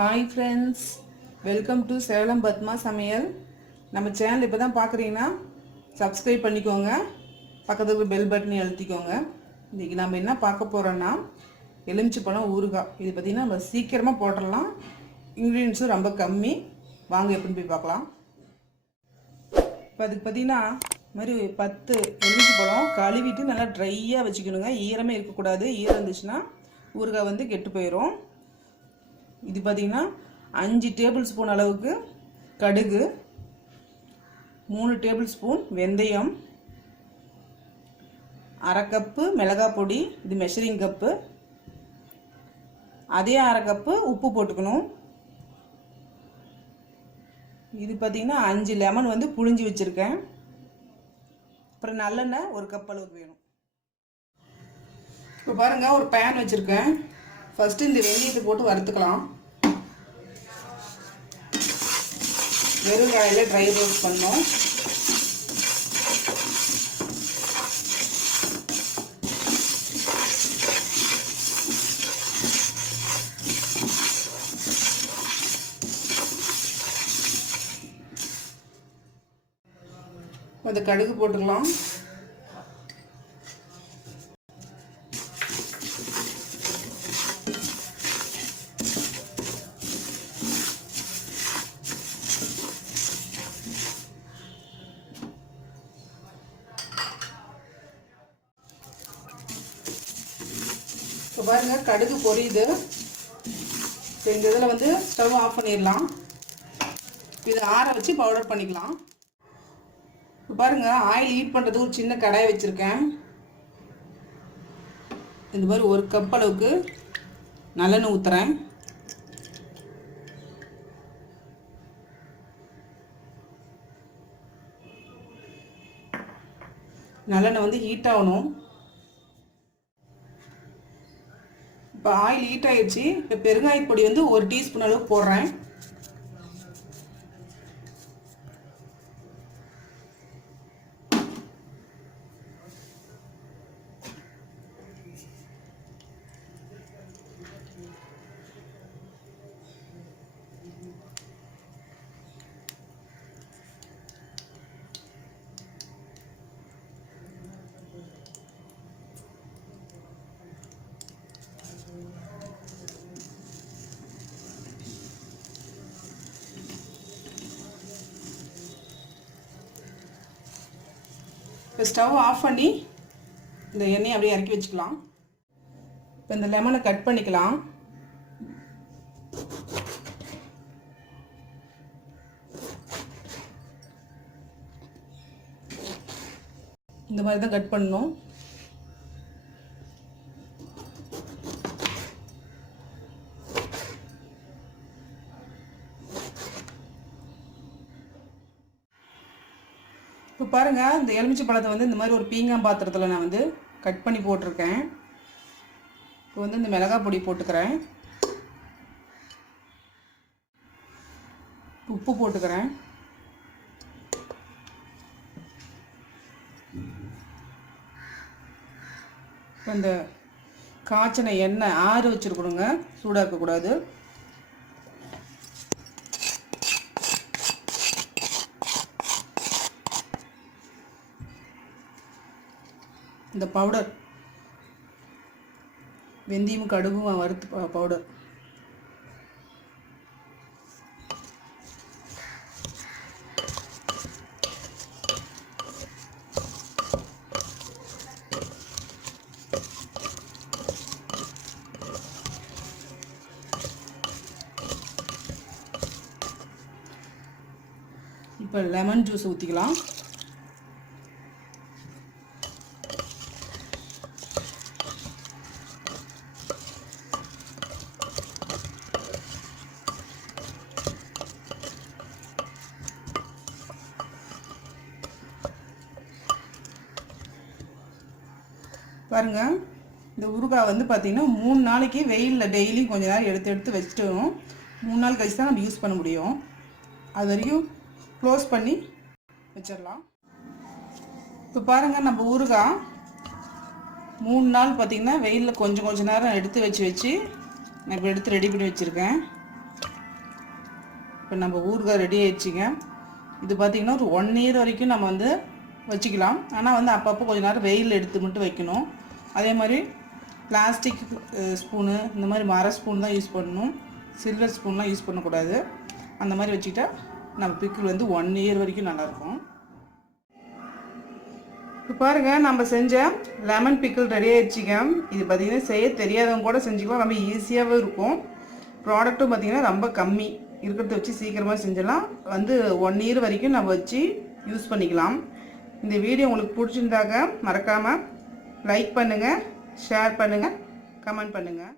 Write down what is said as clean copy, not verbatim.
Hi friends, welcome to Salem Padma சமையல். நம்ம channel இப்போ தான் பார்க்குறீங்கன்னா சப்ஸ்கிரைப் பண்ணிக்கோங்க, பக்கத்துக்கு பெல் பட்டனை அழுத்திக்கோங்க. இன்றைக்கி நம்ம என்ன பார்க்க போகிறோன்னா எலுமிச்சை பழம் ஊறுகாய். இது பார்த்திங்கன்னா நம்ம சீக்கிரமாக போட்டுடலாம், இன்க்ரீடியன்ஸும் ரொம்ப கம்மி. வாங்க எப்படின்னு போய் பார்க்கலாம். இப்போ அதுக்கு பார்த்திங்கன்னா மாதிரி 10 எலுமிச்சை பழம் கழுவிட்டு நல்லா ட்ரையாக வச்சுக்கணுங்க. ஈரமே இருக்கக்கூடாது, ஈரம் இருந்துச்சுன்னா ஊறுகாய் வந்து கெட்டு போயிடும். இது பார்த்திங்கன்னா 5 டேபிள் ஸ்பூன் அளவுக்கு கடுகு, 3 டேபிள் ஸ்பூன் வெந்தயம், அரை கப்பு மிளகாய் பொடி, இது மெஷரிங் கப்பு, அதே அரை கப்பு உப்பு போட்டுக்கணும். இது பார்த்திங்கன்னா 5 லெமன் வந்து புழிஞ்சு வச்சுருக்கேன். அப்புறம் நல்லெண்ணெய் 1 கப் அளவுக்கு வேணும். இப்போ பாருங்கள், ஒரு பேன் வச்சுருக்கேன். ஃபஸ்ட்டு இந்த வெந்தயத்தை போட்டு வறுத்துக்கலாம். வெறும் காயில் ட்ரை ரோஸ்ட் பண்ணோம். அந்த கடுகு போட்டுக்கலாம். இப்போ பாருங்க, கடுகு பொரியுது. இந்த இதில் வந்து ஸ்டவ் ஆஃப் பண்ணிடலாம். இதை ஆற வச்சு பவுடர் பண்ணிக்கலாம். இப்போ பாருங்க, ஆயில் ஹீட் பண்ணுறதுக்கு ஒரு சின்ன கடாயை வச்சுருக்கேன். இந்த மாதிரி 1 கப் அளவுக்கு நல்லெண்ணெய் ஊற்றுறேன். நல்லெண்ணெய் வந்து ஹீட் ஆகணும். இப்போ ஆயில் ஹீட் ஆகிடுச்சு. இப்போ பெருங்காயப்பொடி வந்து 1 டீஸ்பூன் அளவு போடுறேன். இப்போ ஸ்டவ் ஆஃப் பண்ணி இந்த எண்ணெயை அப்படியே இறக்கி வச்சுக்கலாம். இப்போ இந்த லெமனை கட் பண்ணிக்கலாம். இந்த மாதிரி தான் கட் பண்ணணும். இப்போ பாருங்கள், இந்த எலுமிச்சை பழத்தை வந்து இந்த மாதிரி ஒரு பீங்கான் பாத்திரத்தில் நான் வந்து கட் பண்ணி போட்டிருக்கேன். இப்போ வந்து இந்த மிளகாய் பொடி போட்டுக்கிறேன், உப்பு போட்டுக்கிறேன், இப்போ இந்த காய்ச்சின எண்ணெய் ஆற வச்சுருக்கணுங்க, சூடாக இருக்கக்கூடாது. இந்த பவுடர் வெந்தயம் கடுகும் வறுத்து பவுடர், இப்போ லெமன் ஜூஸ் ஊற்றிக்கலாம். பாருங்கள், இந்த ஊறுகாய் வந்து பார்த்திங்கன்னா 3 நாளைக்கு வெயிலில் டெய்லியும் கொஞ்சம் நேரம் எடுத்து வச்சுட்டோம். 3 நாள் கழிச்சு தான் நம்ம யூஸ் பண்ண முடியும். அது வரைக்கும் க்ளோஸ் பண்ணி வச்சிடலாம். இப்போ பாருங்கள், நம்ம ஊறுகாய் 3 நாள் பார்த்திங்கன்னா வெயிலில் கொஞ்சம் நேரம் எடுத்து வச்சு நான் இப்போ எடுத்து ரெடி பண்ணி வச்சுருக்கேன். இப்போ நம்ம ஊறுகாய் ரெடி ஆயிடுச்சுங்க. இது பார்த்திங்கன்னா ஒரு 1 இயர் வரைக்கும் நம்ம வந்து வச்சுக்கலாம். ஆனால் வந்து அப்பப்போ கொஞ்சம் நேரம் வெயில் எடுத்து மட்டும் வைக்கணும். அதே மாதிரி பிளாஸ்டிக் ஸ்பூனு, இந்த மாதிரி மர ஸ்பூன் தான் யூஸ் பண்ணணும். சில்வர் ஸ்பூன்லாம் யூஸ் பண்ணக்கூடாது. அந்த மாதிரி வச்சுக்கிட்டா நம்ம பிக்கிள் வந்து 1 இயர் வரைக்கும் நல்லாயிருக்கும். இப்போ பாருங்கள், நம்ம செஞ்ச லெமன் பிக்கிள் ரெடி ஆயிடுச்சுங்க. இது பார்த்திங்கன்னா செய்ய தெரியாதவங்க கூட செஞ்சுக்கலாம். ரொம்ப ஈஸியாகவே இருக்கும். ப்ராடக்ட்டும் பார்த்திங்கன்னா ரொம்ப கம்மி இருக்கிறத வச்சு சீக்கிரமாக செஞ்சிடலாம். வந்து 1 இயர் வரைக்கும் நம்ம வச்சு யூஸ் பண்ணிக்கலாம். இந்த வீடியோ உங்களுக்கு பிடிச்சிருந்தாக்க மறக்காமல் லைக் பண்ணுங்கள், ஷேர் பண்ணுங்கள், கமெண்ட் பண்ணுங்கள்.